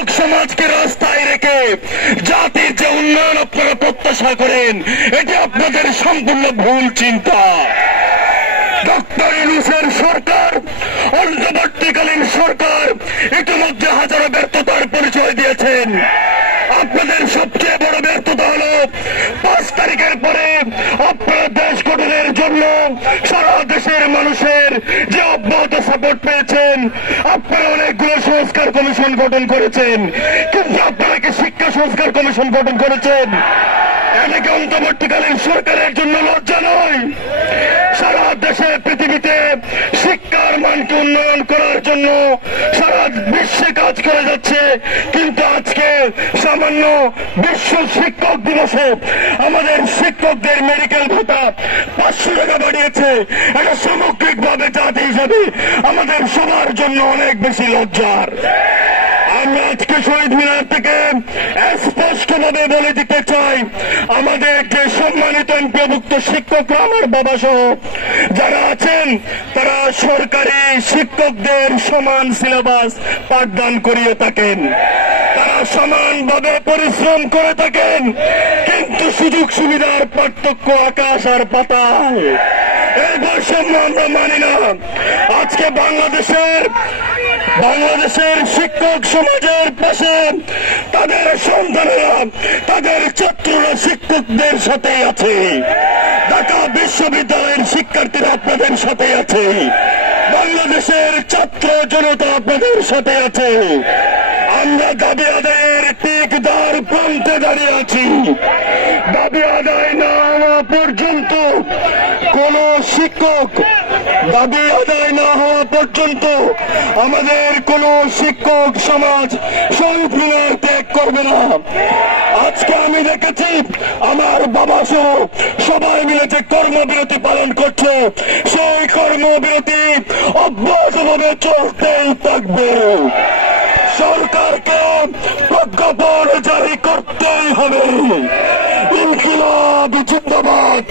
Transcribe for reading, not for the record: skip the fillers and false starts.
শিক্ষক সমাজকে রাস্তায় রেখে জাতির যে উন্নয়ন আপনারা প্রত্যাশা করেন, এটি আপনাদের সম্পূর্ণ ভুল চিন্তা। ডক্টর ইউনূসের সরকার, অন্তর্বর্তীকালীন সরকার ইতিমধ্যে হাজারো ব্যর্থতার পরিচয় দিয়েছেন। আপনাদের সবচেয়ে বড় ব্যর্থতা হল 5 তারিখের পরে আপনারা দেশ গঠনের জন্য সারা দেশের মানুষের যে অব্যাহত সাপোর্ট পেয়েছেন, আপনারা অনেকগুলো সংস্কার কমিশন গঠন করেছেন, কিন্তু আপনারা কি শিক্ষা সংস্কার কমিশন গঠন করেছেন? এটাকে অন্তর্বর্তীকালীন সরকারের জন্য লজ্জা নয়? সারা দেশে পৃথিবীতে শিক্ষার মানকে উন্নয়ন করার জন্য সারা বিশ্বে কাজ করে যাচ্ছে, কিন্তু আজকে সামান্য বিশ্ব শিক্ষক দিবসে আমাদের শিক্ষকদের মেডিকেল ভাতা 500 টাকা বাড়িয়েছে। এটা সামগ্রিকভাবে জাতি হিসাবে আমাদের সবার জন্য অনেক বেশি লজ্জার। আমরা আজকে শহীদ মিনার থেকে স্পষ্টভাবে বলে দিতে চাই, আমাদের যে সম্মানিত এমপিভুক্ত শিক্ষকরা, আমার বাবা সহ যারা আছেন, তারা সরকারি শিক্ষকদের সমান সিলেবাস পাঠদান করিয়ে থাকেন, তারা সমানভাবে পরিশ্রম করে থাকেন, কিন্তু সুযোগ সুবিধার পার্থক্য আকাশ আর পাতাল। এই বৈষম্য আমরা মানি না। আজকে বাংলাদেশের শিক্ষক সমাজের পাশে তাদের সন্তানেরা, তাদের ছাত্ররা শিক্ষকদের সাথে আছে। ঢাকা বিশ্ববিদ্যালয়ের শিক্ষার্থীরা আপনাদের সাথে আছে, বাংলাদেশের ছাত্র জনতা আপনাদের সাথে আছে। আমরা দাবি আদায়ের ঠিক দ্বার প্রান্তে দাঁড়িয়ে আছি। দাবি আদায় না হওয়া পর্যন্ত কোন শিক্ষক, দাবি আদায় না হওয়া পর্যন্ত আমাদের কোন শিক্ষক সমাজ শহীদ মিনার ত্যাগ করবে না। আজকে আমি দেখেছি আমার বাবা সহ সবাই মিলে যে কর্মবিরতি পালন করছে, সেই কর্মবিরতি অব্যাহতভাবে চলতেই থাকবে। সরকারকে প্রজ্ঞাপন জারি করতেই হবে। ইনকিলাব জিন্দাবাদ।